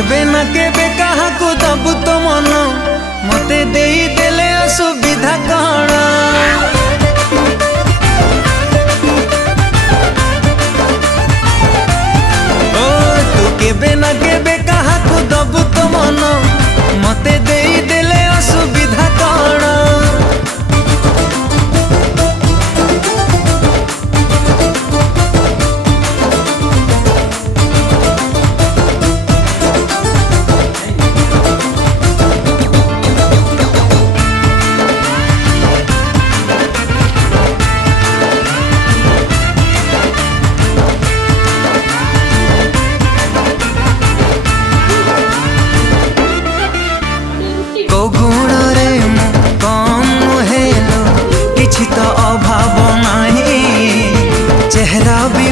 केबे ना केबे काहाकू दबु तो मन मते देई देले असुविधा कण। ओ तू केबे ना केबे काहाकू दबु तो मन मते देई देले असुविधा कण। तो अभाव नहीं चेहरा भी